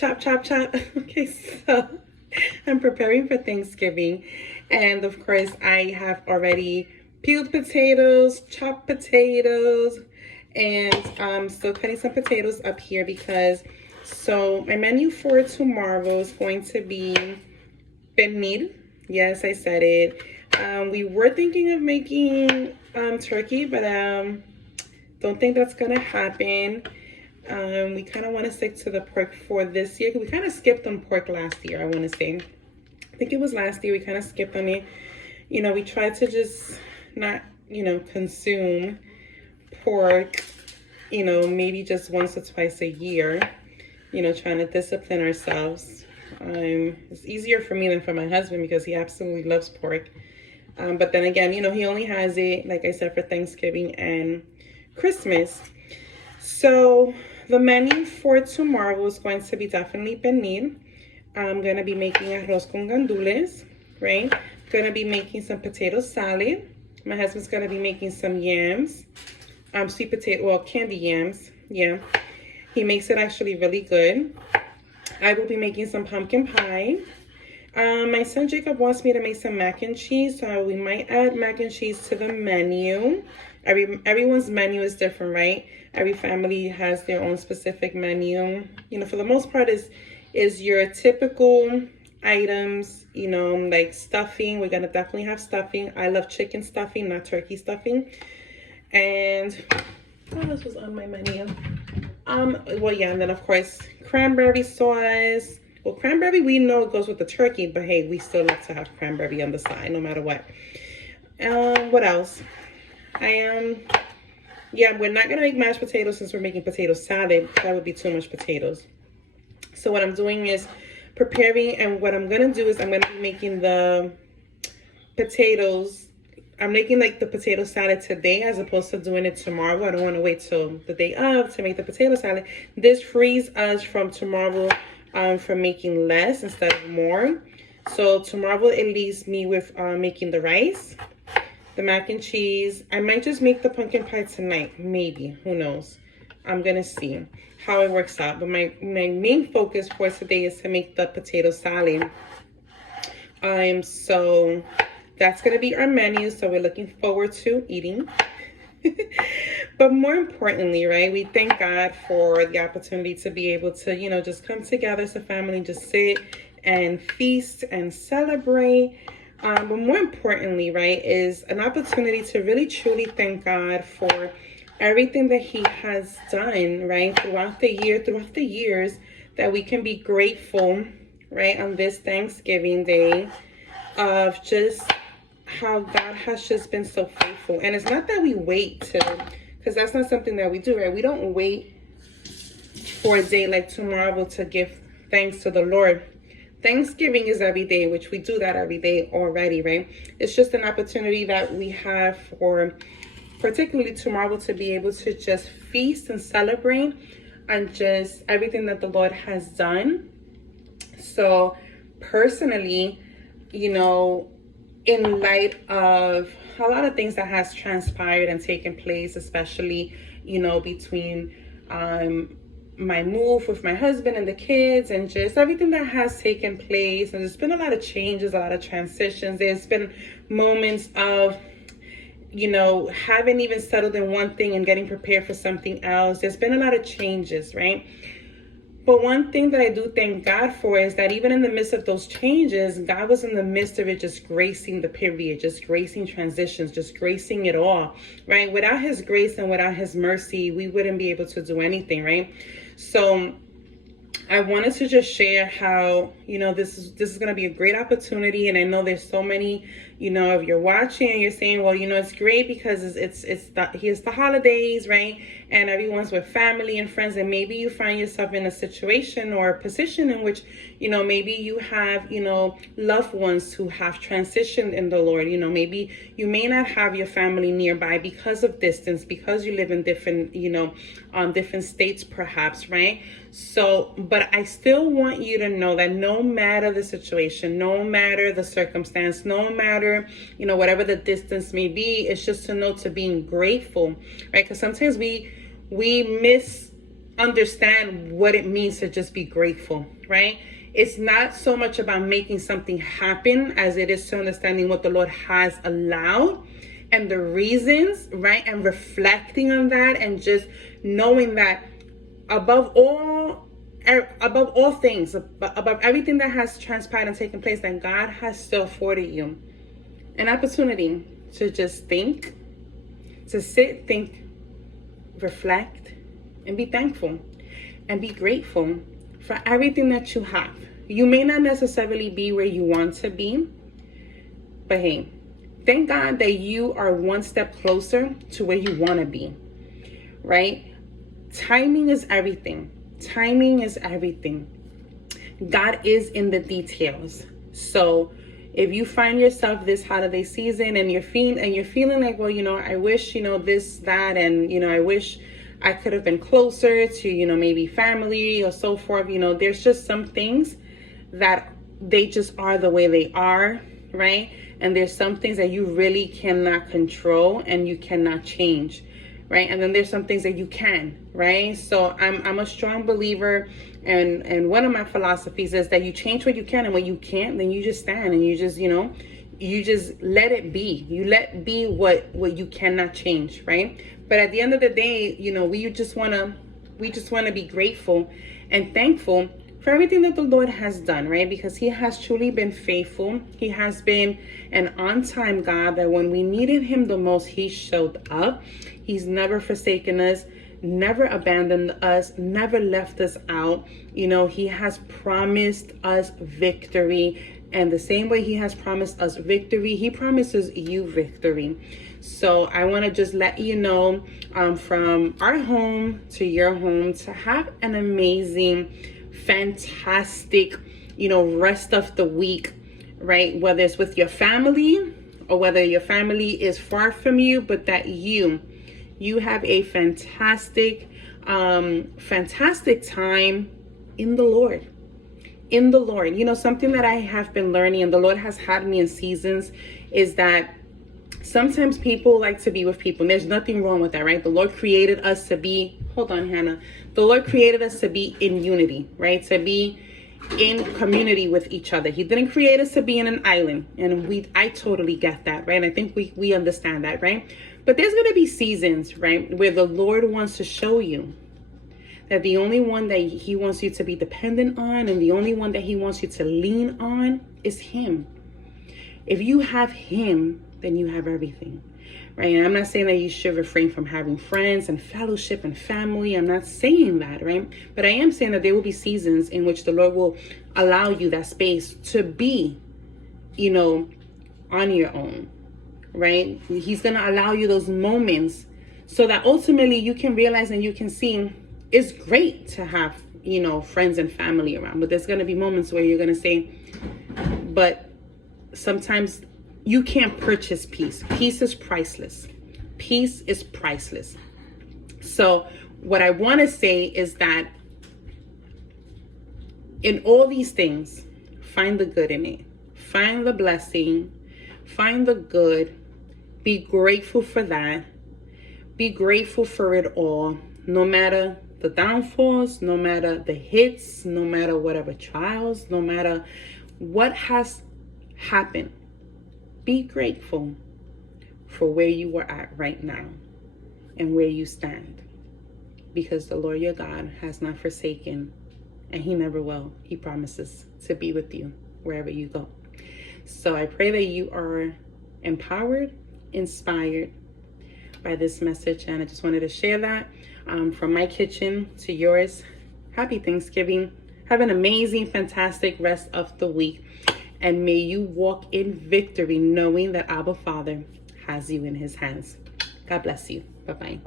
Chop, chop, chop. Okay, so I'm preparing for Thanksgiving. And of course, I have already peeled potatoes, chopped potatoes, and I'm still cutting some potatoes up here because so my menu for tomorrow is going to be pernil. Yes, I said it. We were thinking of making turkey, but don't think that's gonna happen. We kind of want to stick to the pork for this year. We kind of skipped on pork last year, I want to say. I think it was last year we kind of skipped on it. You know, we tried to just not, consume pork, maybe just once or twice a year. Trying to discipline ourselves. It's easier for me than for my husband because he absolutely loves pork. But then again, he only has it, like I said, for Thanksgiving and Christmas. So the menu for tomorrow is going to be definitely pernil. I'm going to be making arroz con gandules, right? Going to be making some potato salad. My husband's going to be making some yams, sweet potato, well, candy yams. Yeah, he makes it actually really good. I will be making some pumpkin pie. My son Jacob wants me to make some mac and cheese, so we might add mac and cheese to the menu. Everyone's menu is different, right? Every family has their own specific menu. For the most part is your typical items, like stuffing. We're gonna definitely have stuffing. I love chicken stuffing, not turkey stuffing. And what else was on my menu? Well, yeah, and then of course cranberry sauce. Well, cranberry we know it goes with the turkey, but hey, we still like to have cranberry on the side no matter what. What else? Yeah, we're not gonna make mashed potatoes since we're making potato salad. That would be too much potatoes. So what I'm doing is preparing, and what I'm gonna do is I'm gonna be making the potatoes. I'm making like the potato salad today as opposed to doing it tomorrow. I don't want to wait till the day of to make the potato salad. This frees us from tomorrow from making less instead of more. So tomorrow it leaves me with making the rice, the mac and cheese. I might just make the pumpkin pie tonight, maybe, who knows. I'm gonna see how it works out, but my main focus for today is to make the potato salad. So that's gonna be our menu, so we're looking forward to eating. But more importantly, right, we thank God for the opportunity to be able to just come together as a family, just sit and feast and celebrate. But more importantly, right, is an opportunity to really truly thank God for everything that he has done, right, throughout the years, that we can be grateful, right, on this Thanksgiving Day of just how God has just been so faithful. And it's not that we wait because that's not something that we do, right? We don't wait for a day like tomorrow to give thanks to the Lord. Thanksgiving is every day, which we do that every day already, right? It's just an opportunity that we have for particularly tomorrow to be able to just feast and celebrate on just everything that the Lord has done. So personally, in light of a lot of things that has transpired and taken place, especially, between my move with my husband and the kids and just everything that has taken place. And there's been a lot of changes, a lot of transitions. There's been moments of, haven't even settled in one thing and getting prepared for something else. There's been a lot of changes, right? But one thing that I do thank God for is that even in the midst of those changes, God was in the midst of it, just gracing the period, just gracing transitions, just gracing it all, right? Without his grace and without his mercy, we wouldn't be able to do anything, right? So I wanted to just share how, this is going to be a great opportunity. And I know there's so many, if you're watching and you're saying, well, it's great because it's the holidays, right? And everyone's with family and friends. And maybe you find yourself in a situation or a position in which, maybe you have, loved ones who have transitioned in the Lord. Maybe you may not have your family nearby because of distance, because you live in different, different states perhaps, right? So, but I still want you to know that no matter the situation, no matter the circumstance, no matter, whatever the distance may be, it's just to know to being grateful, right? Because sometimes we miss understand what it means to just be grateful, right? It's not so much about making something happen as it is to understanding what the Lord has allowed and the reasons, right? And reflecting on that and just knowing that above all things, above everything that has transpired and taken place, that God has still afforded you an opportunity to just think, to sit, think, reflect, and be thankful and be grateful for everything that you have. You may not necessarily be where you want to be, but hey, thank God that you are one step closer to where you want to be, right? Timing is everything. Timing is everything. God is in the details. So if you find yourself this holiday season and you're feeling like, well, I wish, this, that, and, I wish I could have been closer to, maybe family or so forth. There's just some things that they just are the way they are, right? And there's some things that you really cannot control and you cannot change, right? And then there's some things that you can, right? So I'm a strong believer, and one of my philosophies is that you change what you can, and what you can't, then you just stand and you just, you just let it be. You let be what you cannot change, right? But at the end of the day, we just want to be grateful and thankful for everything that the Lord has done, right? Because he has truly been faithful. He has been an on-time God that when we needed him the most, he showed up. He's never forsaken us, never abandoned us, never left us out. He has promised us victory. And the same way he has promised us victory, he promises you victory. So I want to just let you know, from our home to your home, to have an amazing, fantastic, rest of the week, right? Whether it's with your family or whether your family is far from you, but that you have a fantastic time in the Lord. In the Lord. Something that I have been learning, and the Lord has had me in seasons, is that sometimes people like to be with people, and there's nothing wrong with that, right? The Lord created us to be, hold on, Hannah. The Lord created us to be in unity, right? To be in community with each other. He didn't create us to be in an island, and I totally get that, right? I think we understand that, right? But there's going to be seasons, right, where the Lord wants to show you that the only one that he wants you to be dependent on, and the only one that he wants you to lean on, is him. If you have him, then you have everything, right? And I'm not saying that you should refrain from having friends and fellowship and family. I'm not saying that, right? But I am saying that there will be seasons in which the Lord will allow you that space to be, on your own, right? He's going to allow you those moments so that ultimately you can realize and you can see it's great to have, friends and family around. But there's going to be moments where you're going to say, but sometimes you can't purchase peace. Peace is priceless. Peace is priceless. So what I want to say is that in all these things, find the good in it. Find the blessing. Find the good. Be grateful for that. Be grateful for it all. No matter the downfalls, no matter the hits, no matter whatever trials, no matter what has happened. Be grateful for where you are at right now and where you stand, because the Lord your God has not forsaken, and he never will. He promises to be with you wherever you go. So I pray that you are empowered, inspired by this message, and I just wanted to share that from my kitchen to yours. Happy Thanksgiving. Have an amazing, fantastic rest of the week. And may you walk in victory, knowing that Abba Father has you in his hands. God bless you. Bye-bye.